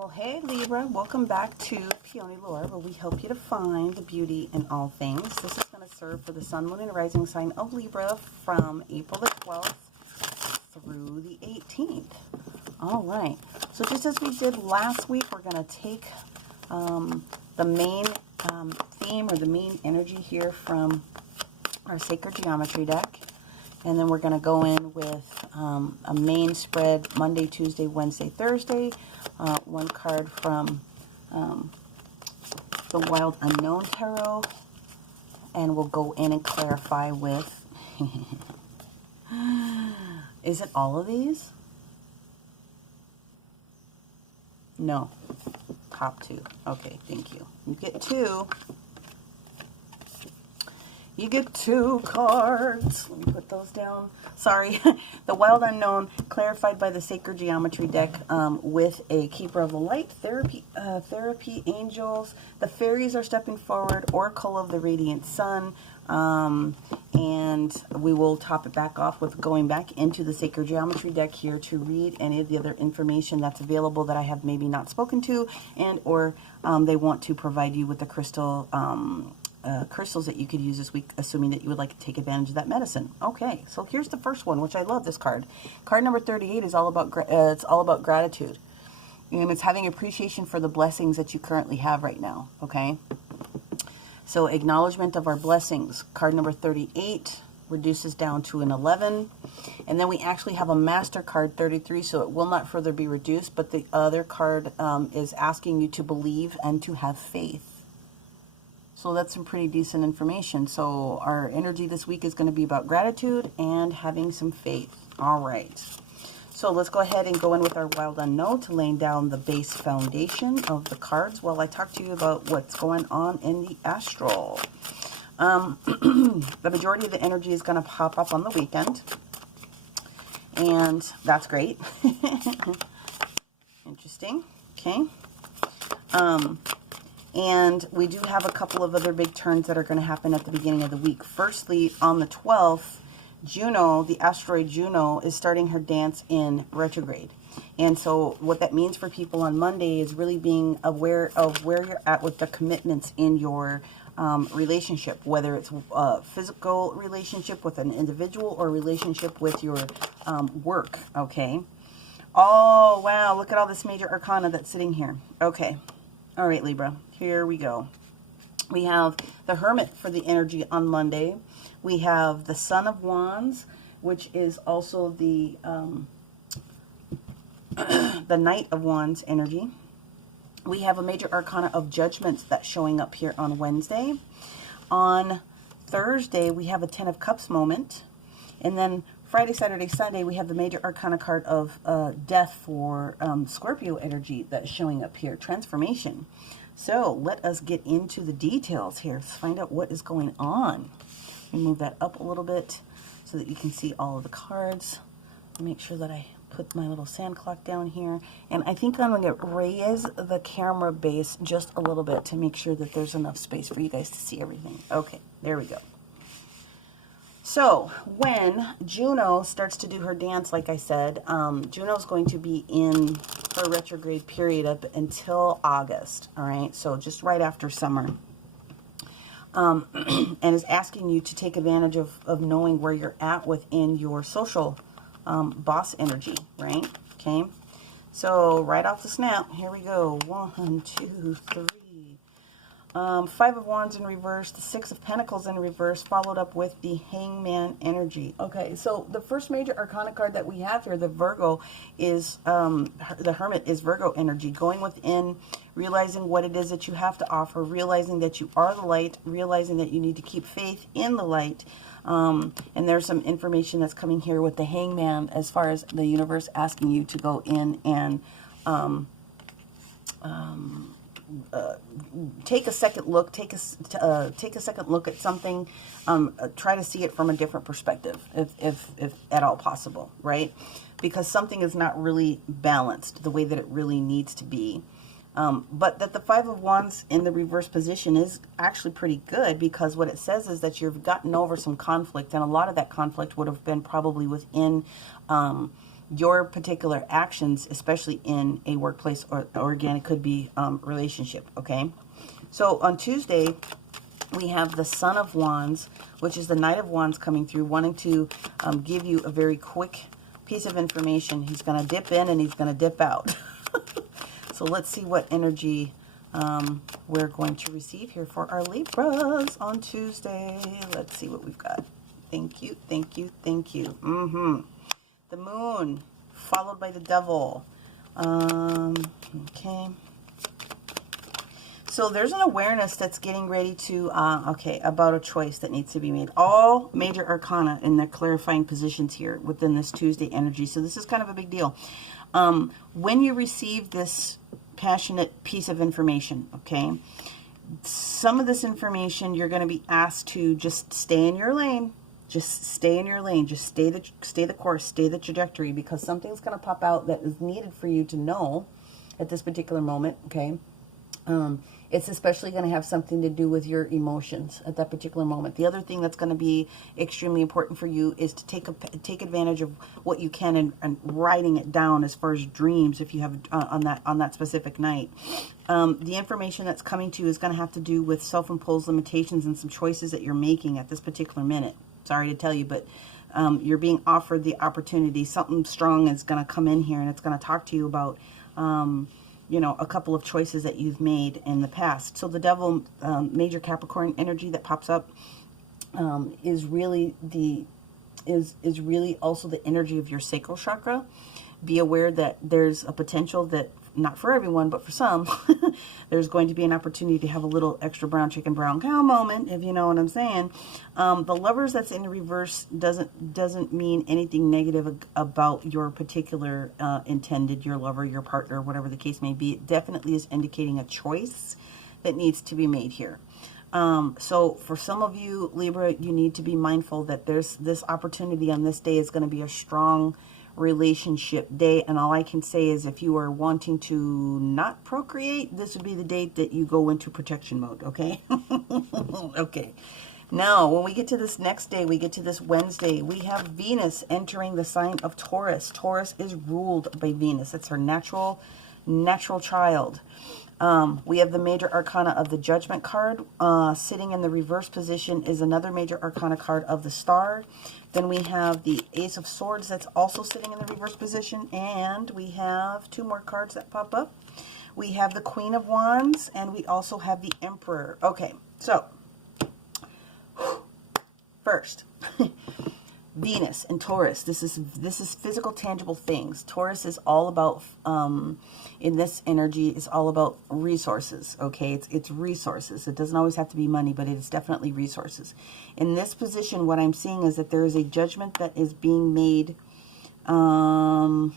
Well, hey Libra, welcome back to PeonyLore, where we help you to find the beauty in all things. This is going to serve for the Sun, Moon, and Rising sign of Libra from April the 12th through the 18th. All right, so just as we did last week, we're going to take the main theme or the main energy here from our Sacred Geometry deck. And then we're going to go in with a main spread Monday, Tuesday, Wednesday, Thursday. One card from the Wild Unknown Tarot. And we'll go in and clarify with... Is it all of these? No. Top two. Okay, thank you. You get two. You get two cards. Let me put those down. Sorry. The Wild Unknown, clarified by the Sacred Geometry deck with a Keeper of the Light, Therapy Angels. The Fairies are stepping forward. Oracle of the Radiant Sun. And we will top it back off with going back into the Sacred Geometry deck here to read any of the other information that's available that I have maybe not spoken to, and or they want to provide you with the crystals that you could use this week, assuming that you would like to take advantage of that medicine. Okay, so here's the first one, which I love this card. Card number 38 is all about gratitude, and it's having appreciation for the blessings that you currently have right now. Okay, so acknowledgement of our blessings. Card number 38 reduces down to an 11, and then we actually have a master card 33, so it will not further be reduced, but the other card is asking you to believe and to have faith. So that's some pretty decent information. So our energy this week is going to be about gratitude and having some faith. All right. So let's go ahead and go in with our Wild Unknown to laying down the base foundation of the cards while I talk to you about what's going on in the astral. The majority of the energy is going to pop up on the weekend. And that's great. Interesting. Okay. And we do have a couple of other big turns that are going to happen at the beginning of the week. Firstly, on the 12th, Juno, the asteroid Juno, is starting her dance in retrograde. And so what that means for people on Monday is really being aware of where you're at with the commitments in your relationship, whether it's a physical relationship with an individual or a relationship with your work, okay? Oh, wow, look at all this major arcana that's sitting here. Okay. All right, Libra, here we go. We have the Hermit for the energy on Monday. We have the Son of Wands, which is also the the Knight of Wands energy. We have a major arcana of Judgment that's showing up here on Wednesday. On Thursday, we have a Ten of Cups moment. And then Friday, Saturday, Sunday, we have the major arcana card of death for Scorpio energy that's showing up here, transformation. So let us get into the details here. Let's find out what is going on. Let me move that up a little bit so that you can see all of the cards. Make sure that I put my little sand clock down here. And I think I'm going to raise the camera base just a little bit to make sure that there's enough space for you guys to see everything. Okay, there we go. So, when Juno starts to do her dance, like I said, Juno's going to be in her retrograde period up until August, all right? So, just right after summer. And is asking you to take advantage of knowing where you're at within your social boss energy, right? Okay? So, right off the snap, here we go. 1, 2, 3. 5 of Wands in reverse, the 6 of Pentacles in reverse, followed up with the Hangman energy. Okay, so the first major arcana card that we have here, the Virgo, is the Hermit is Virgo energy, going within, realizing what it is that you have to offer, realizing that you are the light, realizing that you need to keep faith in the light. And there's some information that's coming here with the Hangman as far as the universe asking you to go in and take a second look, take a second look at something, try to see it from a different perspective, if at all possible, right? Because something is not really balanced the way that it really needs to be. But that the 5 of Wands in the reverse position is actually pretty good, because what it says is that you've gotten over some conflict, and a lot of that conflict would have been probably within your particular actions, especially in a workplace, or again, it could be relationship, okay? So on Tuesday, we have the Son of Wands, which is the Knight of Wands coming through, wanting to give you a very quick piece of information. He's going to dip in and he's going to dip out. So let's see what energy we're going to receive here for our Libras on Tuesday. Let's see what we've got. Thank you, thank you, thank you. The Moon, followed by the Devil. Okay. So there's an awareness that's getting ready to, about a choice that needs to be made. All major arcana in their clarifying positions here within this Tuesday energy. So this is kind of a big deal. When you receive this passionate piece of information, okay, some of this information you're going to be asked to just stay in your lane. Just stay in your lane. Just stay the course, stay the trajectory, because something's going to pop out that is needed for you to know at this particular moment, okay? It's especially going to have something to do with your emotions at that particular moment. The other thing that's going to be extremely important for you is to take advantage of what you can and writing it down as far as dreams, if you have on that specific night. The information that's coming to you is going to have to do with self-imposed limitations and some choices that you're making at this particular minute. Sorry to tell you, but you're being offered the opportunity. Something strong is going to come in here, and it's going to talk to you about a couple of choices that you've made in the past. So the Devil, major Capricorn energy that pops up, is really also the energy of your sacral chakra. Be aware that there's a potential that, not for everyone, but for some, there's going to be an opportunity to have a little extra brown chicken, brown cow moment, if you know what I'm saying. The Lovers that's in the reverse doesn't mean anything negative about your particular intended, your lover, your partner, whatever the case may be. It definitely is indicating a choice that needs to be made here. So for some of you, Libra, you need to be mindful that there's this opportunity on this day is going to be a strong relationship day, and all I can say is if you are wanting to not procreate, this would be the date that you go into protection mode, okay? Okay. Now, when we get to this next day, we get to this Wednesday, we have Venus entering the sign of Taurus. Taurus is ruled by Venus. It's her natural child. We have the major arcana of the Judgment card. Sitting in the reverse position is another major arcana card of the Star. Then we have the Ace of Swords that's also sitting in the reverse position. And we have two more cards that pop up. We have the Queen of Wands, and we also have the Emperor. Okay, so first, Venus and Taurus. This is physical, tangible things. Taurus is all about, in this energy, is all about resources, okay? It's resources. It doesn't always have to be money, but it is definitely resources. In this position, what I'm seeing is that there is a judgment that is being made. All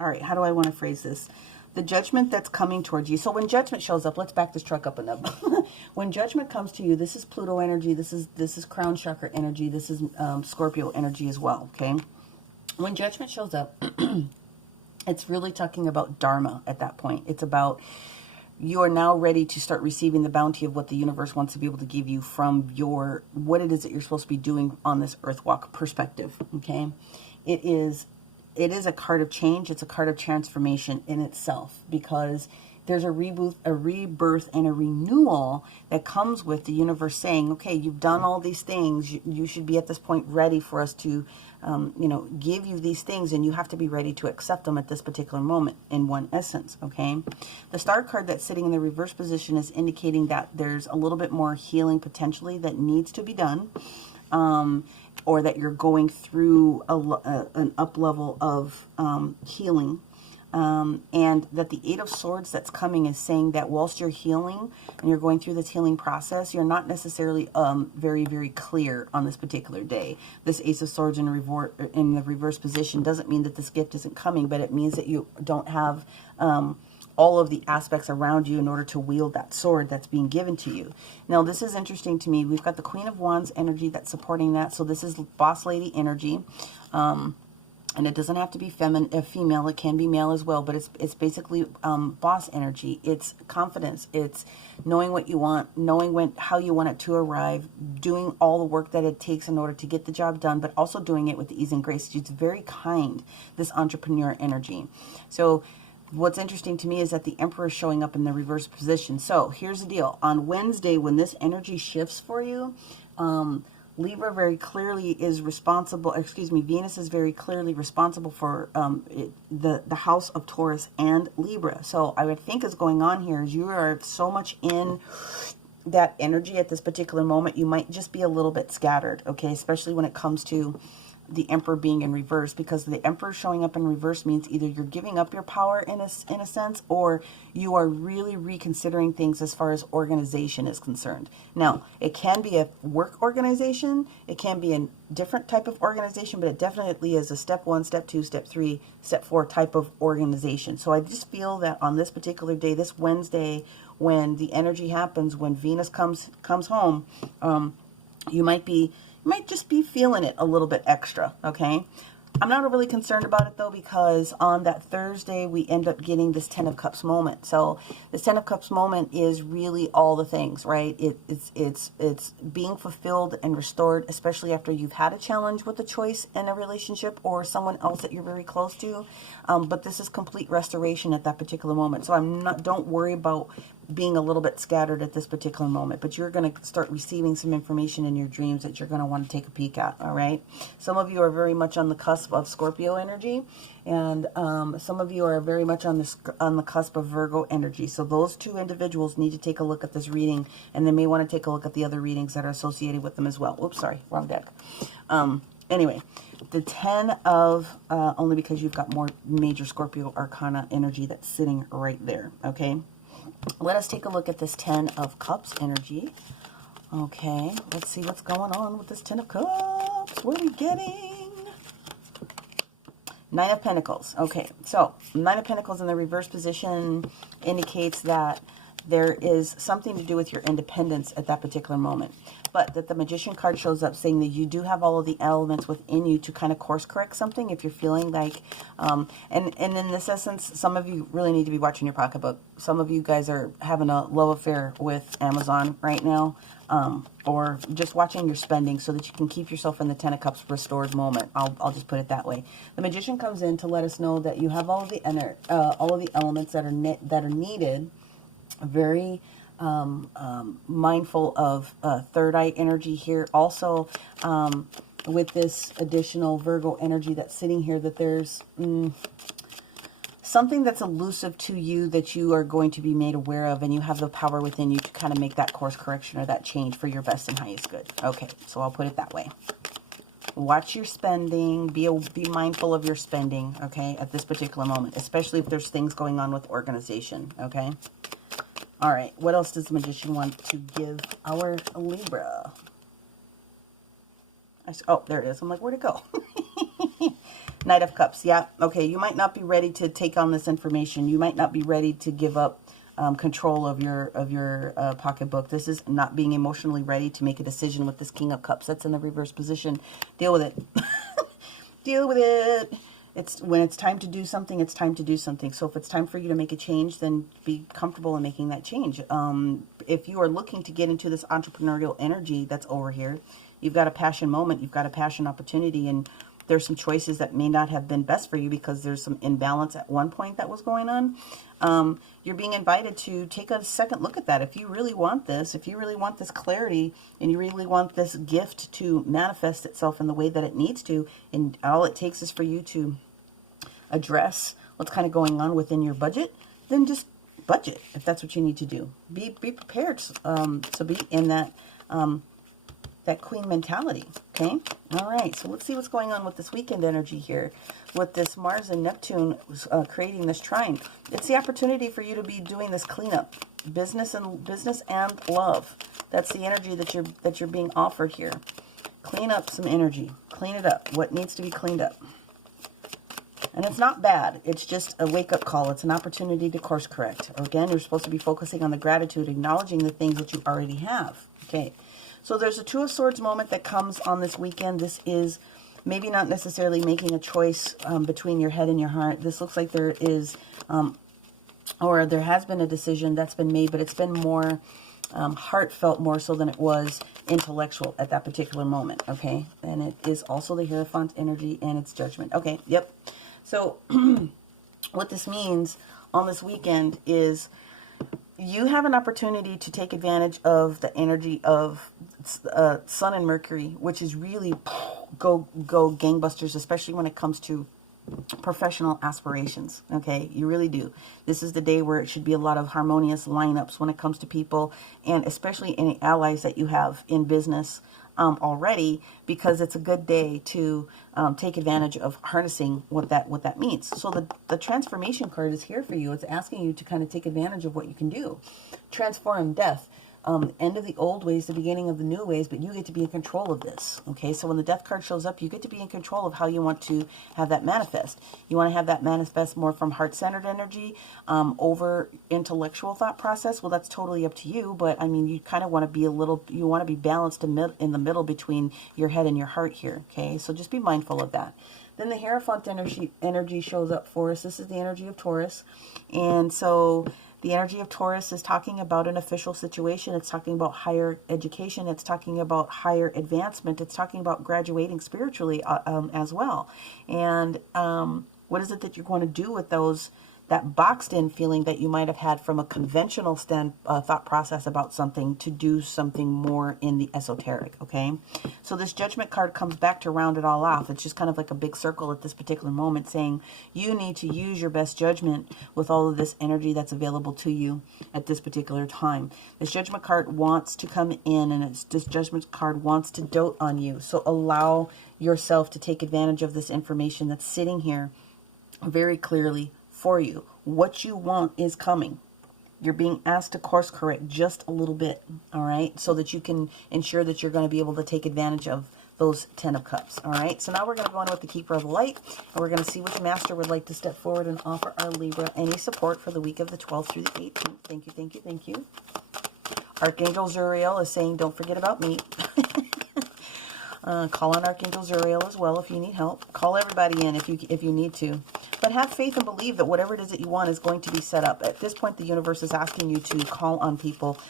right, how do I want to phrase this? The judgment that's coming towards you. So when judgment shows up, let's back this truck up enough. When judgment comes to you, this is Pluto energy. This is crown chakra energy. This is Scorpio energy as well, okay? When judgment shows up, it's really talking about Dharma at that point. It's about you are now ready to start receiving the bounty of what the universe wants to be able to give you from what it is that you're supposed to be doing on this earth walk perspective, okay? It is a card of change. It's a card of transformation in itself, because there's a rebirth and a renewal that comes with the universe saying, okay, you've done all these things. You should be at this point ready for us to, give you these things, and you have to be ready to accept them at this particular moment in one essence, okay? The Star card that's sitting in the reverse position is indicating that there's a little bit more healing potentially that needs to be done. Or that you're going through an up level of healing. And that the Eight of Swords that's coming is saying that whilst you're healing and you're going through this healing process, you're not necessarily very, very clear on this particular day. This Ace of Swords in the reverse position doesn't mean that this gift isn't coming, but it means that you don't have all of the aspects around you in order to wield that sword that's being given to you. Now, this is interesting to me. We've got the Queen of Wands energy that's supporting that. So this is boss lady energy. And it doesn't have to be female. It can be male as well. But it's basically boss energy. It's confidence. It's knowing what you want, knowing how you want it to arrive, doing all the work that it takes in order to get the job done, but also doing it with ease and grace. It's very kind, this entrepreneur energy. So what's interesting to me is that the Emperor is showing up in the reverse position. So here's the deal. On Wednesday, when this energy shifts for you, Libra very clearly is responsible, Venus is very clearly responsible for the house of Taurus and Libra. So I would think is going on here is you are so much in that energy at this particular moment, you might just be a little bit scattered, okay? Especially when it comes to the Emperor being in reverse, because the Emperor showing up in reverse means either you're giving up your power in a sense, or you are really reconsidering things as far as organization is concerned. Now, it can be a work organization, it can be a different type of organization, but it definitely is a step 1, step 2, step 3, step 4 type of organization. So I just feel that on this particular day, this Wednesday, when the energy happens, when Venus comes home, you might just be feeling it a little bit extra, okay? I'm not overly concerned about it, though, because on that Thursday, we end up getting this 10 of Cups moment. So this 10 of Cups moment is really all the things, right? It's being fulfilled and restored, especially after you've had a challenge with a choice in a relationship or someone else that you're very close to. But this is complete restoration at that particular moment. So don't worry about being a little bit scattered at this particular moment, but you're going to start receiving some information in your dreams that you're going to want to take a peek at, all right? Some of you are very much on the cusp of Scorpio energy, and some of you are very much on the cusp of Virgo energy. So those two individuals need to take a look at this reading, and they may want to take a look at the other readings that are associated with them as well. Oops, sorry, wrong deck. Anyway, the 10 of, only because you've got more major Scorpio arcana energy that's sitting right there, okay? Let us take a look at this 10 of Cups energy. Okay, let's see what's going on with this 10 of Cups. What are we getting? 9 of Pentacles. Okay, so 9 of Pentacles in the reverse position indicates that there is something to do with your independence at that particular moment. But that the Magician card shows up saying that you do have all of the elements within you to kind of course correct something if you're feeling like, and in this essence, some of you really need to be watching your pocketbook. Some of you guys are having a love affair with Amazon right now, or just watching your spending so that you can keep yourself in the 10 of Cups restored moment. I'll just put it that way. The Magician comes in to let us know that you have all of the elements that are needed. Very mindful of third eye energy here. Also, with this additional Virgo energy that's sitting here, that there's something that's elusive to you that you are going to be made aware of, and you have the power within you to kind of make that course correction or that change for your best and highest good. Okay, so I'll put it that way. Watch your spending. Be mindful of your spending, okay, at this particular moment, especially if there's things going on with organization, okay? All right, what else does the Magician want to give our Libra? Oh, there it is. I'm like, where'd it go? Knight of Cups. Yeah, okay, you might not be ready to take on this information. You might not be ready to give up control of your pocketbook. This is not being emotionally ready to make a decision with this King of Cups. That's in the reverse position. Deal with it. Deal with it. When it's time to do something, it's time to do something. So if it's time for you to make a change, then be comfortable in making that change. If you are looking to get into this entrepreneurial energy that's over here, you've got a passion moment, you've got a passion opportunity, and there's some choices that may not have been best for you because there's some imbalance at one point that was going on. You're being invited to take a second look at that. If you really want this, if you really want this clarity, and you really want this gift to manifest itself in the way that it needs to, and all it takes is for you to address what's kind of going on within your budget, then just budget if that's what you need to do. Be prepared to be in that that queen mentality, okay? All right, so let's see what's going on with this weekend energy here. With this Mars and Neptune creating this trine, it's the opportunity for you to be doing this cleanup, business and love. That's the energy that you're being offered here. Clean up some energy. Clean it up. What needs to be cleaned up? And it's not bad. It's just a wake-up call. It's an opportunity to course correct. Again, you're supposed to be focusing on the gratitude, acknowledging the things that you already have. Okay. So there's a Two of Swords moment that comes on this weekend. This is maybe not necessarily making a choice between your head and your heart. This looks like there is, or there has been a decision that's been made, but it's been more heartfelt more so than it was intellectual at that particular moment, okay? And it is also the Hierophant energy and its judgment. Okay, yep. So what this means on this weekend is you have an opportunity to take advantage of the energy of Sun and Mercury, which is really go gangbusters, especially when it comes to professional aspirations. Okay, you really do. This is the day where it should be a lot of harmonious lineups when it comes to people, and especially any allies that you have in business already, because it's a good day to take advantage of harnessing what that means. So the transformation card is here for you. It's asking you to kind of take advantage of what you can do. Transform death. End of the old ways, the beginning of the new ways, but you get to be in control of this. Okay, so when the death card shows up, you get to be in control of how you want to have that manifest. You want to have that manifest more from heart-centered energy over intellectual thought process. Well, that's totally up to you, but I mean, you kind of want to be you want to be balanced in the middle between your head and your heart here. Okay, so just be mindful of that. Then the Hierophant energy shows up for us. This is the energy of Taurus, and so the energy of Taurus is talking about an official situation. It's talking about higher education. It's talking about higher advancement. It's talking about graduating spiritually as well. And what is it that you're going to do with that boxed in feeling that you might have had from a conventional thought process about something to do something more in the esoteric, okay? So this judgment card comes back to round it all off. It's just kind of like a big circle at this particular moment saying you need to use your best judgment with all of this energy that's available to you at this particular time. This judgment card wants to come in, and this judgment card wants to dote on you. So allow yourself to take advantage of this information that's sitting here very clearly for you. What you want is coming. You're being asked to course correct just a little bit, all right, so that you can ensure that you're going to be able to take advantage of those 10 of Cups, all right? So now we're going to go in with the Keeper of the Light, and we're going to see which master would like to step forward and offer our Libra any support for the week of the 12th through the 18th. Thank you, thank you, thank you. Archangel Zuriel is saying, don't forget about me. Call on Archangel Zuriel as well if you need help. Call everybody in if you need to. But have faith and believe that whatever it is that you want is going to be set up. At this point, the universe is asking you to call on people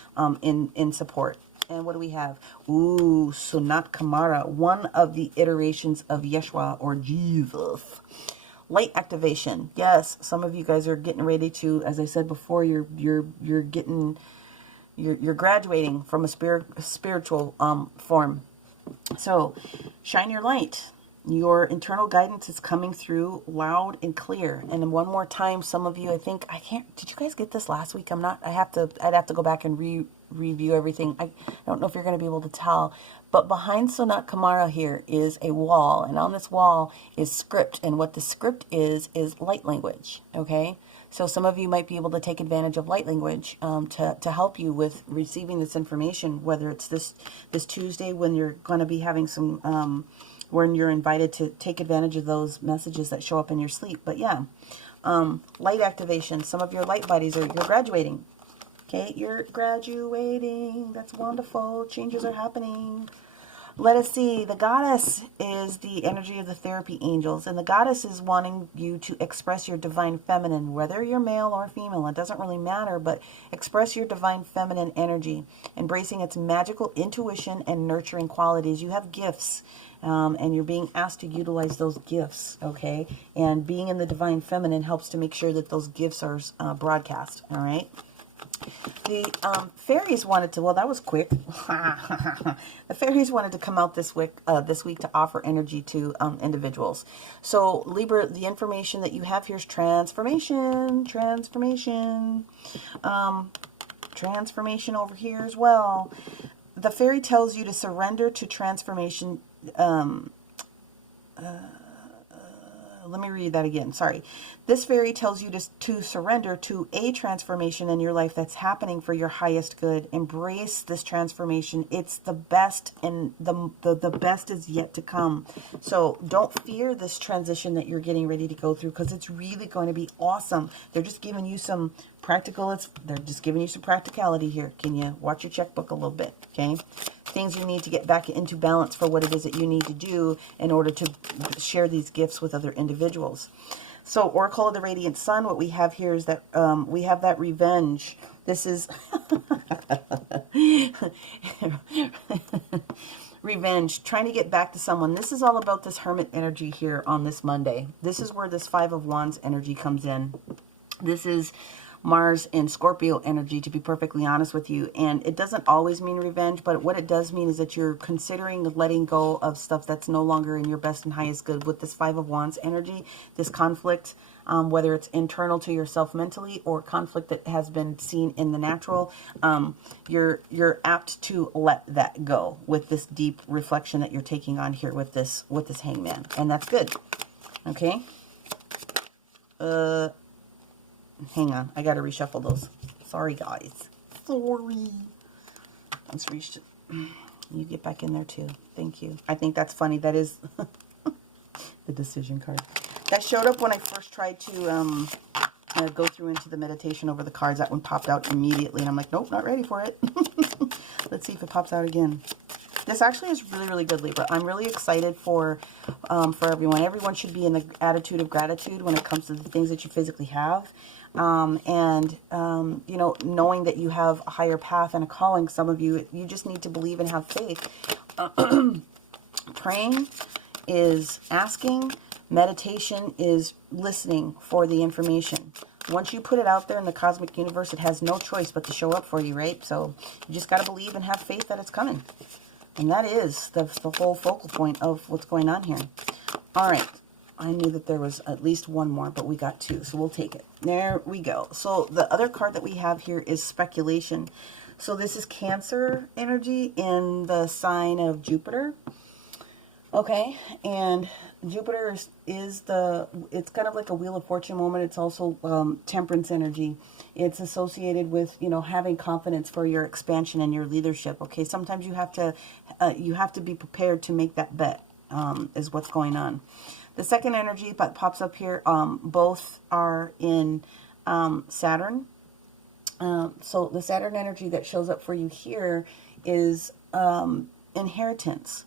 in support. And what do we have? Ooh, Sunat Kamara, one of the iterations of Yeshua or Jesus. Light activation. Yes, some of you guys are getting ready to, as I said before, you're graduating from a spiritual form. So shine your light. Your internal guidance is coming through loud and clear. And then one more time, some of you, did you guys get this last week? I'd have to go back and review everything. I don't know if you're going to be able to tell, but behind Sonat Kamara here is a wall, and on this wall is script, and what the script is light language, okay? So some of you might be able to take advantage of light language to help you with receiving this information, whether it's this Tuesday when you're going to be having some, when you're invited to take advantage of those messages that show up in your sleep. But yeah, light activation. Some of your light bodies you're graduating. Okay, you're graduating. That's wonderful. Changes are happening. Let us see. The goddess is the energy of the therapy angels, and the goddess is wanting you to express your divine feminine, whether you're male or female. It doesn't really matter, but express your divine feminine energy, embracing its magical intuition and nurturing qualities. You have gifts, and you're being asked to utilize those gifts, okay? And being in the divine feminine helps to make sure that those gifts are broadcast, all right? The fairies wanted to, well, that was quick. The fairies wanted to come out this week to offer energy to individuals. So Libra, the information that you have here is transformation, transformation over here as well. The fairy tells you to surrender to transformation. Let me read that again. Sorry. This fairy tells you to surrender to a transformation in your life that's happening for your highest good. Embrace this transformation. It's the best, and the best is yet to come. So don't fear this transition that you're getting ready to go through, because it's really going to be awesome. They're just giving you some practicality here. Can you watch your checkbook a little bit? Okay. things you need to get back into balance for what it is that you need to do in order to share these gifts with other individuals. So Oracle of the Radiant Sun, what we have here is that we have that revenge. This is revenge, trying to get back to someone. This is all about this Hermit energy here on this Monday. This is where this Five of Wands energy comes in. This is Mars and Scorpio energy, to be perfectly honest with you. And it doesn't always mean revenge, but what it does mean is that you're considering letting go of stuff that's no longer in your best and highest good. With this Five of Wands energy, this conflict, whether it's internal to yourself mentally or conflict that has been seen in the natural, you're apt to let that go with this deep reflection that you're taking on here with this Hangman. And that's good. Okay. Hang on, I gotta reshuffle those. Sorry, guys. Sorry. Let's reach. You get back in there too. Thank you. I think that's funny. That is the decision card. That showed up when I first tried to go through into the meditation over the cards. That one popped out immediately, and I'm like, nope, not ready for it. Let's see if it pops out again. This actually is really, really good, Libra. I'm really excited for everyone. Everyone should be in the attitude of gratitude when it comes to the things that you physically have. You know, knowing that you have a higher path and a calling, some of you, you just need to believe and have faith. Praying is asking. Meditation is listening for the information. Once you put it out there in the cosmic universe, it has no choice but to show up for you, right? So you just got to believe and have faith that it's coming. And that is the whole focal point of what's going on here. All right. I knew that there was at least one more, but we got two, so we'll take it. There we go. So the other card that we have here is speculation. So this is Cancer energy in the sign of Jupiter. Okay, and Jupiter is it's kind of like a Wheel of Fortune moment. It's also Temperance energy. It's associated with, you know, having confidence for your expansion and your leadership. Okay, sometimes you have to be prepared to make that bet, is what's going on. The second energy that pops up here, both are in Saturn. So the Saturn energy that shows up for you here is inheritance.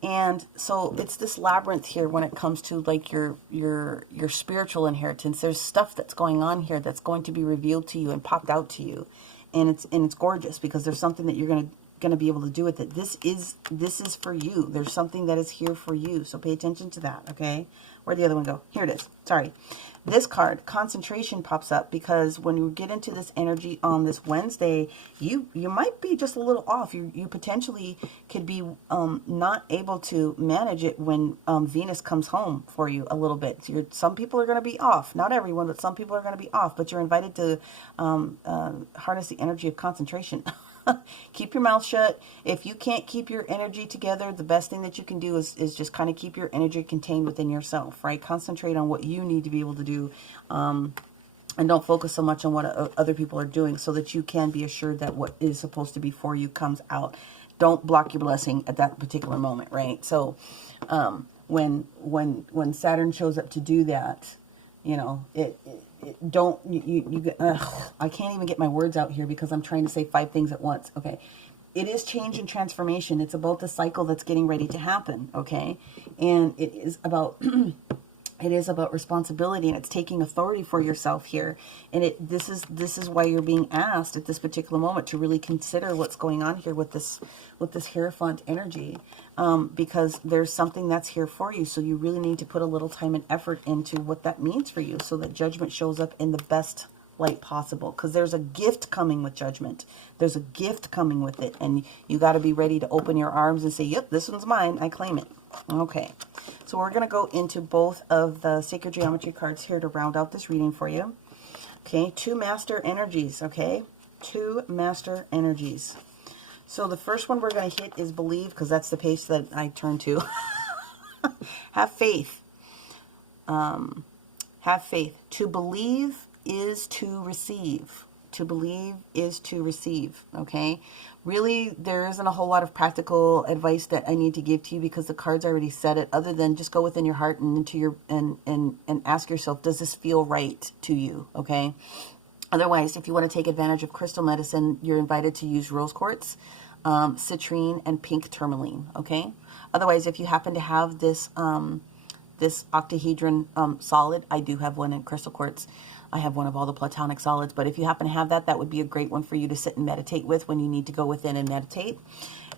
And so it's this labyrinth here when it comes to like your spiritual inheritance. There's stuff that's going on here that's going to be revealed to you and popped out to you. And it's gorgeous because there's something that you're going to be able to do with it. This is for you. There's something that is here for you. So pay attention to that, okay? Where'd the other one go? Here it is. Sorry. This card, concentration, pops up because when you get into this energy on this Wednesday, you might be just a little off. You potentially could be not able to manage it when Venus comes home for you a little bit. So some people are going to be off. Not everyone, but some people are going to be off. But you're invited to harness the energy of concentration. Keep your mouth shut. If you can't keep your energy together, the best thing that you can do is just kind of keep your energy contained within yourself, right? Concentrate on what you need to be able to do, and don't focus so much on what other people are doing, so that you can be assured that what is supposed to be for you comes out. Don't block your blessing at that particular moment, right? So when Saturn shows up to do that, you know, I can't even get my words out here because I'm trying to say 5 things at once. Okay. It is change and transformation. It's about the cycle that's getting ready to happen. Okay. And it is about, it is about responsibility, and it's taking authority for yourself here. And this is why you're being asked at this particular moment to really consider what's going on here with this Hierophant energy. Because there's something that's here for you. So you really need to put a little time and effort into what that means for you so that judgment shows up in the best light possible. Because there's a gift coming with judgment. There's a gift coming with it. And you got to be ready to open your arms and say, yep, this one's mine. I claim it. Okay. So we're going to go into both of the Sacred Geometry cards here to round out this reading for you. Okay. 2 Master Energies. Okay. 2 Master Energies. So the first one we're going to hit is believe, because that's the page that I turn to. Have faith. Have faith. To believe is to receive. To believe is to receive. Okay. Really, there isn't a whole lot of practical advice that I need to give to you because the cards already said it, other than just go within your heart and into your and ask yourself, does this feel right to you? Okay. Otherwise, if you want to take advantage of crystal medicine, you're invited to use rose quartz. citrine, and pink tourmaline, okay? Otherwise, if you happen to have this this octahedron solid, I do have one in crystal quartz. I have one of all the platonic solids, but if you happen to have that, that would be a great one for you to sit and meditate with when you need to go within and meditate.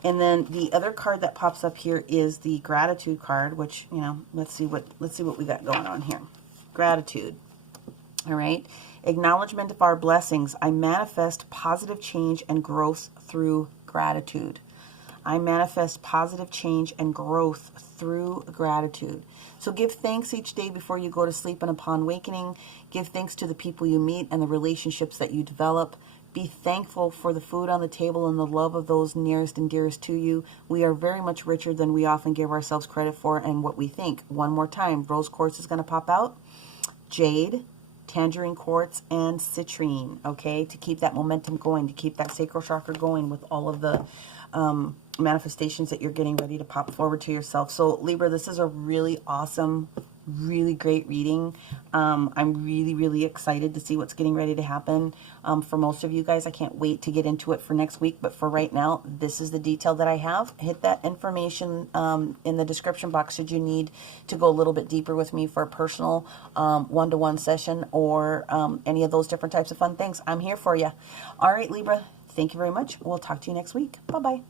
And then the other card that pops up here is the gratitude card, which, you know, let's see what we got going on here. Gratitude. All right. Acknowledgement of our blessings. I manifest positive change and growth through gratitude. I manifest positive change and growth through gratitude. So give thanks each day before you go to sleep and upon wakening. Give thanks to the people you meet and the relationships that you develop. Be thankful for the food on the table and the love of those nearest and dearest to you. We are very much richer than we often give ourselves credit for and what we think. One more time, rose quartz is going to pop out. Jade, tangerine quartz, and citrine, okay, to keep that momentum going, to keep that sacral chakra going with all of the manifestations that you're getting ready to pop forward to yourself. So Libra, this is a really awesome, really great reading. I'm really excited to see what's getting ready to happen for most of you guys. I can't wait to get into it for next week, but for right now, this is the detail that I have. Hit that information in the description box should you need to go a little bit deeper with me for a personal one-to-one session or any of those different types of fun things. I'm here for you. All right, Libra, thank you very much. We'll talk to you next week. Bye-bye.